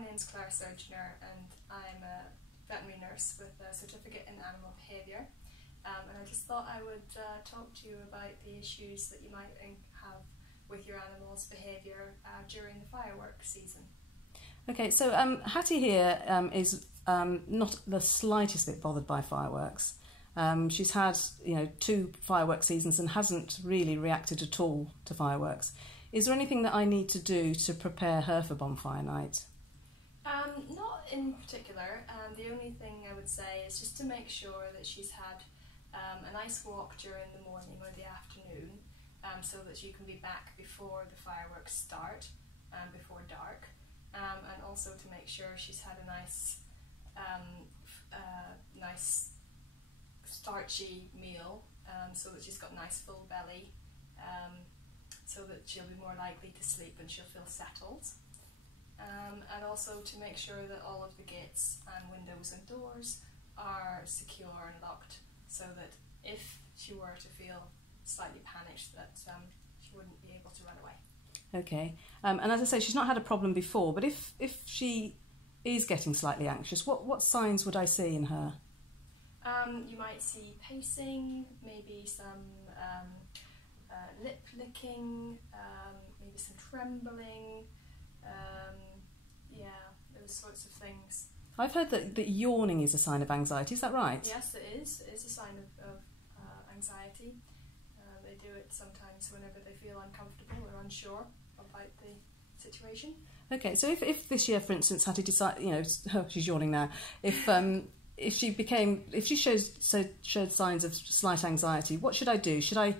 name's Claire Surgener, and I'm a veterinary nurse with a certificate in animal behaviour. And I just thought I would talk to you about the issues that you might have with your animal's behaviour during the firework season. Okay, so Hattie here is not the slightest bit bothered by fireworks. She's had 2 firework seasons and hasn't really reacted at all to fireworks. Is there anything that I need to do to prepare her for bonfire night? Not in particular. The only thing I would say is just to make sure that she's had a nice walk during the morning or the afternoon, so that she can be back before the fireworks start, before dark, and also to make sure she's had a nice starchy meal, so that she's got a nice full belly, so that she'll be more likely to sleep and she'll feel settled. And also to make sure that all of the gates and windows and doors are secure and locked, so that if she were to feel slightly panicked, that she wouldn't be able to run away. Okay, and as I say, she's not had a problem before, but if she is getting slightly anxious, what signs would I see in her? You might see pacing, maybe some lip licking, maybe some trembling, those sorts of things. I've heard that yawning is a sign of anxiety, is that right? Yes, it is. It is a sign of anxiety. They do it sometimes whenever they feel uncomfortable or unsure about the situation. Okay, so if this year, for instance, Hattie decided, she's yawning now, if she showed signs of slight anxiety, what should I do? Should I,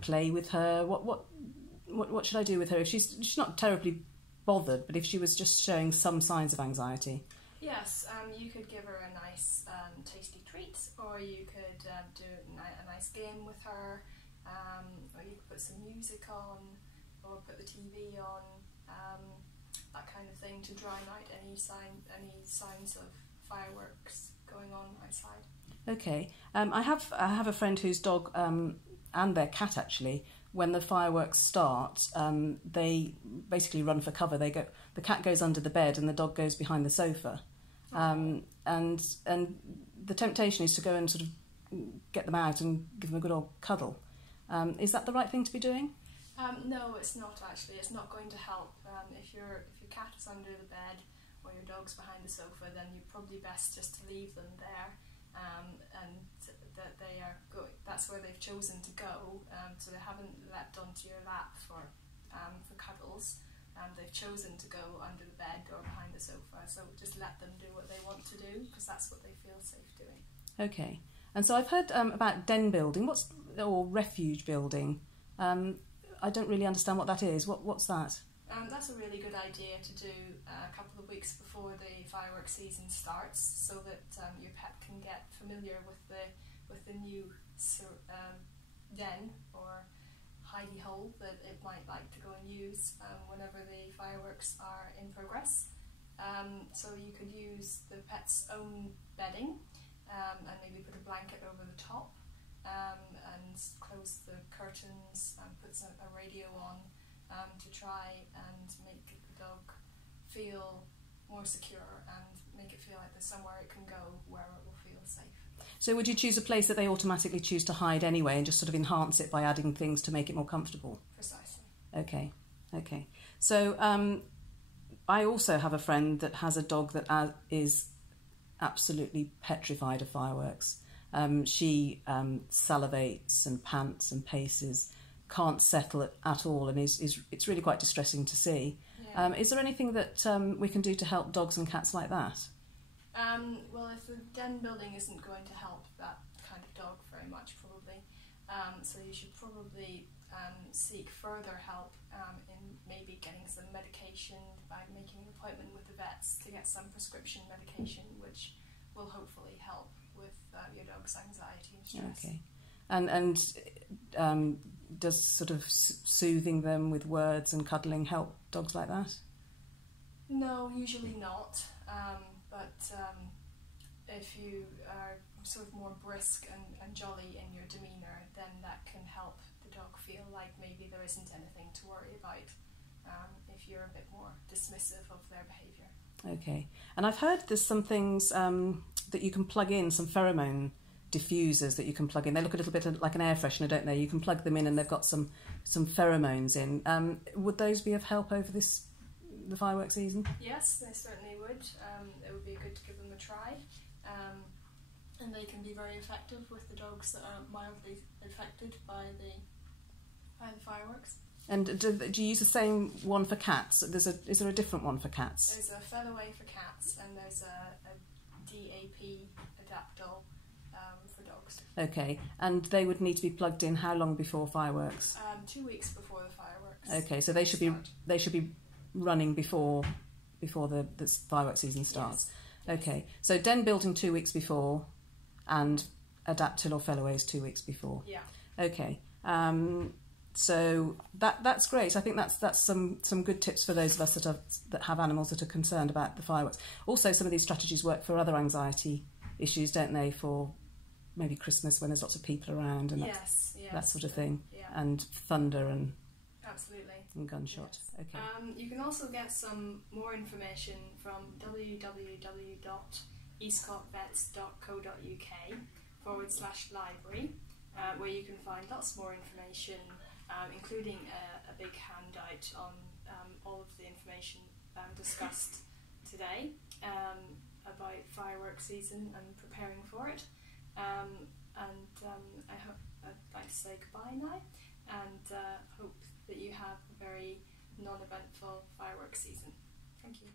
play with her? What should I do with her if she's not terribly bothered, but if she was just showing some signs of anxiety? Yes, you could give her a nice tasty treat, or you could do a nice game with her, or you could put some music on, or put the TV on, that kind of thing, to drown out any signs of fireworks going on outside. Okay, I have a friend whose dog and their cat actually, when the fireworks start, they basically run for cover. The cat goes under the bed and the dog goes behind the sofa, and the temptation is to go and sort of get them out and give them a good old cuddle. Is that the right thing to be doing? No, it's not actually. It's not going to help. If your cat is under the bed or your dog's behind the sofa, then you're probably best just to leave them there, and that they are that's where they've chosen to go. So they haven't leapt onto your lap for cuddles. They've chosen to go under the bed or behind the sofa. So just let them do what they want to do, because that's what they feel safe doing. Okay. And so I've heard about den building. Or refuge building. I don't really understand what that is. What's that? That's a really good idea to do a couple of weeks before the fireworks season starts, so that your pet can get familiar with the new den or hidey hole that it might like to go and use whenever the fireworks are in progress. So you could use the pet's own bedding, and maybe put a blanket over the top, and close the curtains and put a radio on, to try and make the dog feel more secure and make it feel like there's somewhere it can go where it will feel safe. So would you choose a place that they automatically choose to hide anyway and just sort of enhance it by adding things to make it more comfortable? Precisely. Okay. So I also have a friend that has a dog that is absolutely petrified of fireworks. She salivates and pants and paces, can't settle at all, and it's really quite distressing to see. Yeah. Is there anything that we can do to help dogs and cats like that? Well, if the den building isn't going to help that kind of dog very much, probably, so you should probably seek further help in maybe getting some medication by making an appointment with the vets to get some prescription medication, which will hopefully help with your dog's anxiety and stress. Okay. And does sort of soothing them with words and cuddling help dogs like that? No, usually not. But if you are sort of more brisk and jolly in your demeanour, then that can help the dog feel like maybe there isn't anything to worry about. if you're a bit more dismissive of their behaviour. Okay. And I've heard there's some things that you can plug in, some pheromone diffusers that you can plug in. They look a little bit like an air freshener, don't they? You can plug them in and they've got some pheromones in. Would those be of help over the fireworks season? Yes, they certainly would. It would be good to give them a try. And they can be very effective with the dogs that are mildly affected by the fireworks. And do you use the same one for cats? Is there a different one for cats? There's a featherway for cats, and there's a DAP adaptol for dogs. Okay, and they would need to be plugged in how long before fireworks? 2 weeks before the fireworks. Okay, so they should be running before the fireworks season starts. Yes. Okay, so den building 2 weeks before, and adaptil or featherways 2 weeks before. Yeah. Okay. So that's great. I think that's some good tips for those of us that have animals that are concerned about the fireworks. Also, some of these strategies work for other anxiety issues, don't they? For maybe Christmas when there's lots of people around and that sort of thing, and thunder and absolutely and gunshot. Yes. Okay. You can also get some more information from www.eastcottvets.co.uk/library, where you can find lots more information. Including a big handout on all of the information discussed today about fireworks season and preparing for it. I'd like to say goodbye now, and hope that you have a very non-eventful fireworks season. Thank you.